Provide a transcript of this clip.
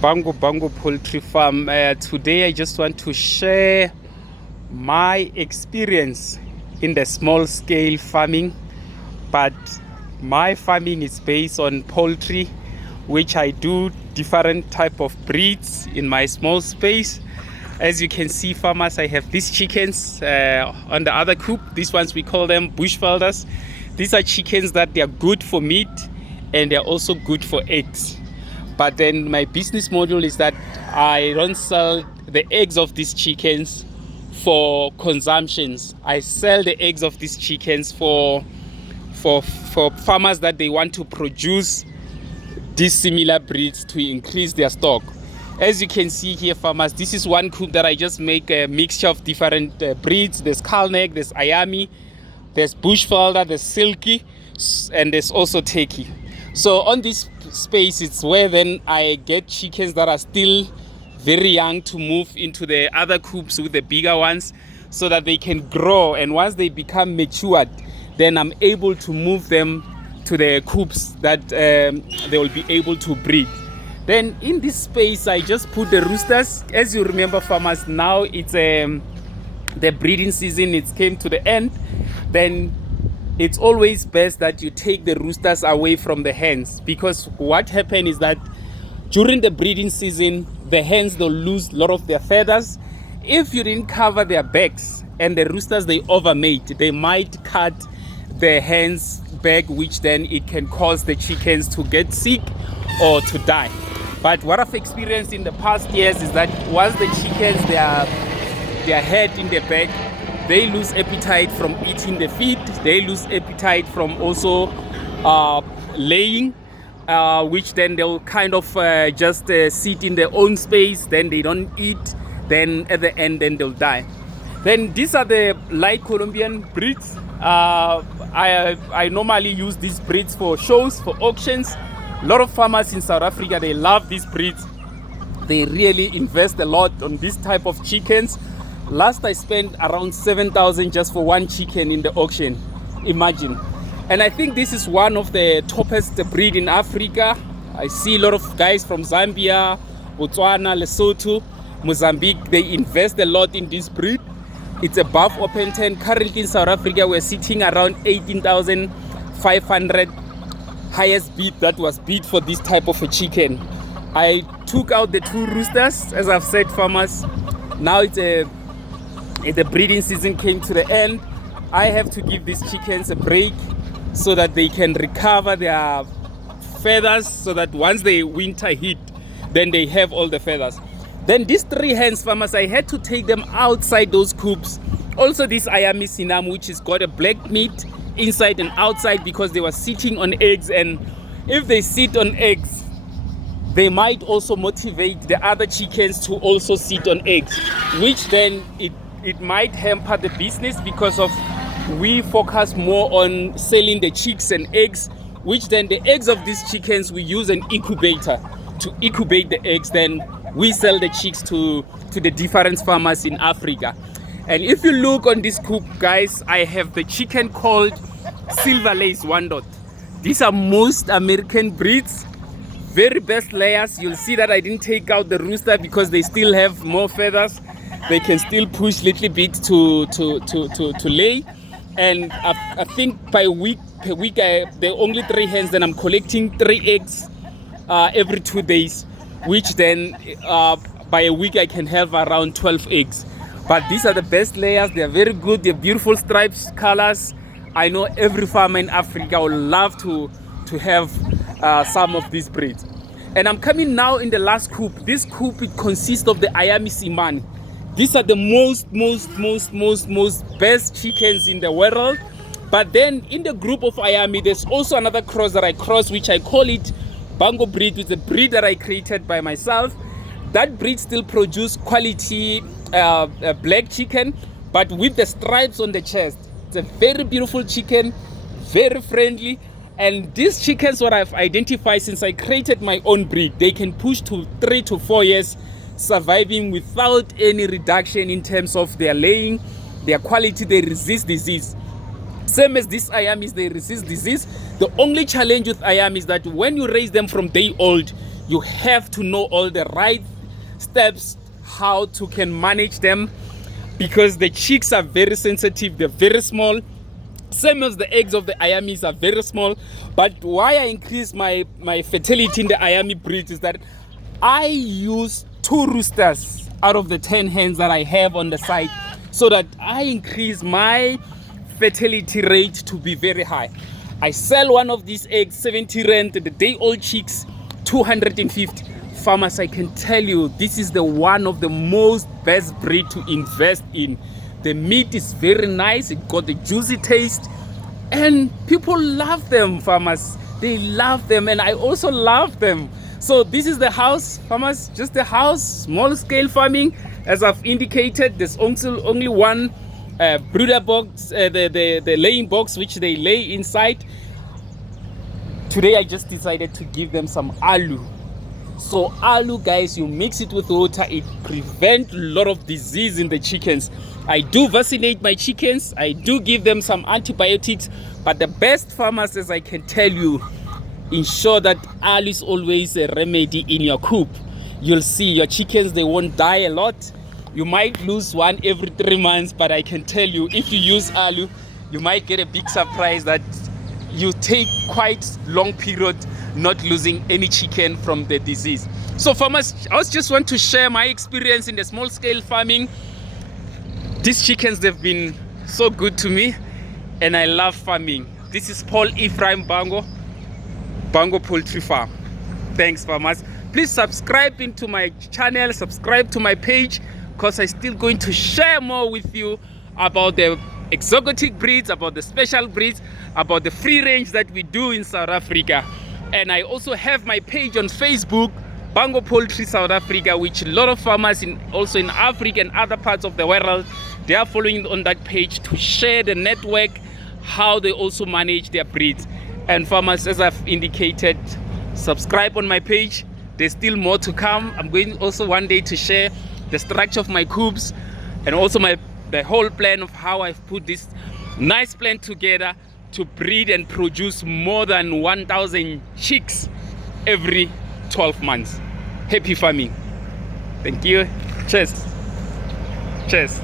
Bango Poultry Farm. Today I just want to share my experience in the small scale farming, but my farming is based on poultry, which I do different type of breeds in my small space. As you can see, farmers, I have these chickens on the other coop. These ones we call them bushvelders. These are chickens that they are good for meat and they're also good for eggs. But then my business model is that I don't sell the eggs of these chickens for consumptions. I sell the eggs of these chickens for farmers that they want to produce these similar breeds to increase their stock. As you can see here, farmers, this is one coop that I just make a mixture of different breeds. There's Kalneck, there's Ayami, there's Bushvelder, there's Silky, and there's also Turkey. So on this space, it's where then I get chickens that are still very young to move into the other coops with the bigger ones so that they can grow. And once they become matured, then I'm able to move them to the coops that they will be able to breed. Then in this space, I just put the roosters. As you remember, farmers, now it's the breeding season. It came to the end. Then it's always best that you take the roosters away from the hens, because what happened is that during the breeding season, the hens, they'll lose a lot of their feathers. If you didn't cover their backs and the roosters, they overmate, they might cut the hens back, which then it can cause the chickens to get sick or to die. But what I've experienced in the past years is that once the chickens, their head in the back, they lose appetite from eating the feed. They lose appetite from also laying, which then they'll kind of just sit in their own space. Then they don't eat. Then at the end, then they'll die. Then these are the light Colombian breeds. I normally use these breeds for shows, for auctions. A lot of farmers in South Africa, they love these breeds. They really invest a lot on this type of chickens. Last I spent around 7,000 just for one chicken in the auction. Imagine. And I think this is one of the toppest breed in Africa. I see a lot of guys from Zambia, Botswana, Lesotho, Mozambique. They invest a lot in this breed. It's a buff open 10. Currently in South Africa, we're sitting around 18,500 highest bid that was bid for this type of a chicken. I took out the two roosters, as I've said, farmers. Now the breeding season came to the end. I have to give these chickens a break so that they can recover their feathers, so that once the winter hit, then they have all the feathers. Then these three hens, farmers, I had to take them outside those coops. Also this Ayami Sinam, which has got a black meat inside and outside, because they were sitting on eggs, and if they sit on eggs, they might also motivate the other chickens to also sit on eggs, which then it might hamper the business, because of we focus more on selling the chicks and eggs, which then the eggs of these chickens, we use an incubator to incubate the eggs. Then we sell the chicks to the different farmers in Africa. And if you look on this coop, guys, I have the chicken called Silver Lace One Dot. These are most American breeds, very best layers. You'll see that I didn't take out the rooster because they still have more feathers. They can still push a little bit to lay. And I think per week, there are only 3 hens. Then I'm collecting 3 eggs every 2 days, which then by a week I can have around 12 eggs. But these are the best layers. They are very good. They're beautiful stripes, colors. I know every farmer in Africa would love to have some of these breeds. And I'm coming now in the last coop. This coop, it consists of the Ayami Simani. These are the most best chickens in the world. But then in the group of Ayami, there's also another cross that I cross, which I call it Bango breed. It's a breed that I created by myself. That breed still produce quality black chicken, but with the stripes on the chest. It's a very beautiful chicken, very friendly. And these chickens, what I've identified since I created my own breed, they can push to 3 to 4 years surviving without any reduction in terms of their laying, their quality. They resist disease. Same as these Ayamis, they resist disease. The only challenge with Ayam is that when you raise them from day old, You have to know all the right steps how to can manage them, because the chicks are very sensitive, they're very small, same as the eggs of the Ayamis are very small. But why I increase my fertility in the Ayami breed is that I use 2 roosters out of the 10 hens that I have on the site, so that I increase my fertility rate to be very high. I sell one of these eggs 70 rand, the day-old chicks 250. Farmers, I can tell you, this is the one of the most best breed to invest in. The meat is very nice, it got the juicy taste, and people love them, farmers. They love them, and I also love them. So this is the house, farmers, just the house, small scale farming. As I've indicated, there's only one brooder box, the laying box which they lay inside. Today I just decided to give them some alu. So alu, guys, you mix it with water, it prevents a lot of disease in the chickens. I do vaccinate my chickens, I do give them some antibiotics, but the best, farmers, as I can tell you, ensure that alu is always a remedy in your coop. You'll see your chickens, they won't die a lot. You might lose one every 3 months, but I can tell you, if you use alu, you might get a big surprise that you take quite long period not losing any chicken from the disease. So farmers, I just want to share my experience in the small scale farming. These chickens, they've been so good to me, and I love farming. This is Paul Ephraim Bango Poultry Farm. Thanks, farmers. Please subscribe into my channel, subscribe to my page, because I'm still going to share more with you about the exotic breeds, about the special breeds, about the free range that we do in South Africa. And I also have my page on Facebook, Bango Poultry South Africa, which a lot of farmers also in Africa and other parts of the world, they are following on that page to share the network, how they also manage their breeds. And farmers, as I've indicated, subscribe on my page. There's still more to come. I'm going also one day to share the structure of my coops, and also the whole plan of how I've put this nice plan together to breed and produce more than 1,000 chicks every 12 months. Happy farming. Thank you. Cheers. Cheers.